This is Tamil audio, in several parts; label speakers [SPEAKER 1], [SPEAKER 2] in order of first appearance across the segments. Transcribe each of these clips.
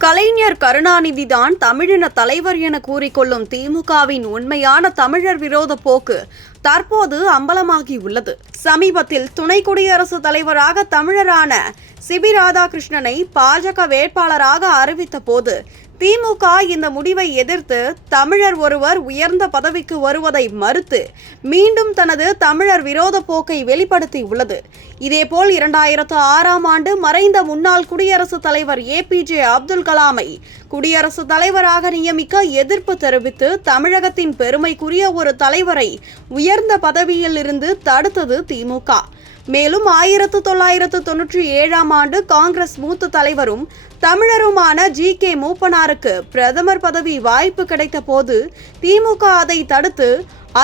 [SPEAKER 1] கலைஞர் கருணாநிதி தான் தமிழின தலைவர் என கூறிக்கொள்ளும் திமுகவின் உண்மையான தமிழர் விரோத போக்கு தற்போது அம்பலமாகி உள்ளது சமீபத்தில் துணை குடியரசுத் தலைவராக தமிழரான சிபி ராதாகிருஷ்ணனை பாஜக வேட்பாளராக அறிவித்த போது திமுக இந்த முடிவை எதிர்த்து தமிழர் ஒருவர் உயர்ந்த பதவிக்கு வருவதை மறுத்து மீண்டும் தனது தமிழர் விரோத போக்கை வெளிப்படுத்தி உள்ளது. இதேபோல் இரண்டாயிரத்து ஆறாம் ஆண்டு மறைந்த முன்னாள் குடியரசுத் தலைவர் ஏபிஜே அப்துல் கலாமை குடியரசுத் தலைவராக நியமிக்க எதிர்ப்பு தெரிவித்து தமிழகத்தின் பெருமைக்குரிய ஒரு தலைவரை உயர்ந்த பதவியில் இருந்து தடுத்தது திமுக. மேலும் ஆயிரத்து தொள்ளாயிரத்து தொன்னூற்றி ஏழாம் ஆண்டு காங்கிரஸ் மூத்த தலைவரும் தமிழருமான ஜி கே மூப்பனாருக்கு பிரதமர் பதவி வாய்ப்பு கிடைத்த போது திமுக அதை தடுத்து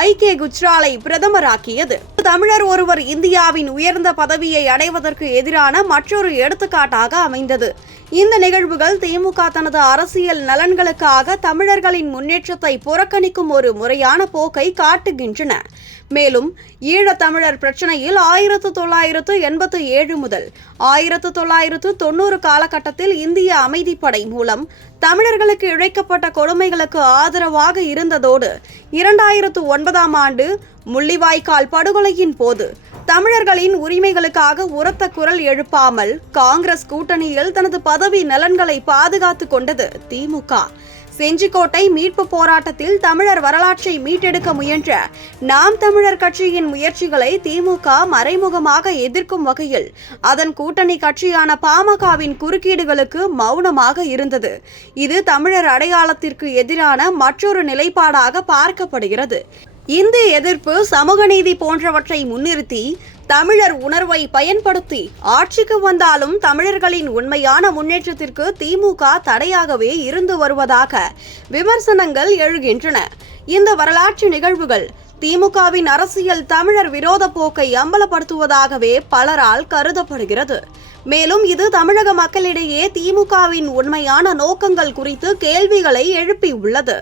[SPEAKER 1] ஐ கே குஜ்ராலை பிரதமராக்கியது. தமிழர் ஒருவர் இந்தியாவின் உயர்ந்த பதவியை அடைவதற்கு எதிரான மற்றொரு எடுத்துக்காட்டாக அமைந்தது. இந்த நிகழ்வுகள் திமுக தனது அரசியல் நலன்களுக்காக தமிழர்களின் முன்னேற்றத்தை புறக்கணிக்கும் ஒரு முறையான போக்கை காட்டுகின்றன. மேலும் ஈழத்தமிழர் பிரச்சனையில் ஆயிரத்து தொள்ளாயிரத்து எண்பத்து ஏழு முதல் ஆயிரத்து தொள்ளாயிரத்து தொண்ணூறு காலகட்டத்தில் இந்திய அமைதிப்படை மூலம் தமிழர்களுக்கு இழைக்கப்பட்ட கொடுமைகளுக்கு ஆதரவாக இருந்ததோடு இரண்டாயிரத்து ஒன்பதாம் ஆண்டு முள்ளிவாய்க்கால் படுகொலையின் போது தமிழர்களின் உரிமைகளுக்காக உரத்த குரல் எழுப்பாமல் காங்கிரஸ் கூட்டணியில் தனது பதவி நலன்களை பாதுகாத்துக் கொண்டது திமுக செஞ்சிக்கோட்டை மீட்பு போராட்டத்தில் தமிழர் வரலாற்றை மீட்டெடுக்க முயன்ற நாம் தமிழர் கட்சியின் முயற்சிகளை திமுக மறைமுகமாக எதிர்க்கும் வகையில் அதன் கூட்டணி கட்சியான பாமகவின் குறுக்கீடுகளுக்கு மௌனமாக இருந்தது. இது தமிழர் அடையாளத்திற்கு எதிரான மற்றொரு நிலைப்பாடாக பார்க்கப்படுகிறது. இந்து எதிர்ப்பு சமூக நீதி போன்றவற்றை முன்னிறுத்தி தமிழர் உணர்வை பயன்படுத்தி ஆட்சிக்கு வந்தாலும் தமிழர்களின் உண்மையான முன்னேற்றத்திற்கு திமுக தடையாகவே இருந்து வருவதாக விமர்சனங்கள் எழுகின்றன. இந்த வரலாற்று நிகழ்வுகள் திமுகவின் அரசியல் தமிழர் விரோத போக்கை அம்பலப்படுத்துவதாகவே பலரால் கருதப்படுகிறது. மேலும் இது தமிழக மக்களிடையே திமுகவின் உண்மையான நோக்கங்கள் குறித்து கேள்விகளை எழுப்பியுள்ளது.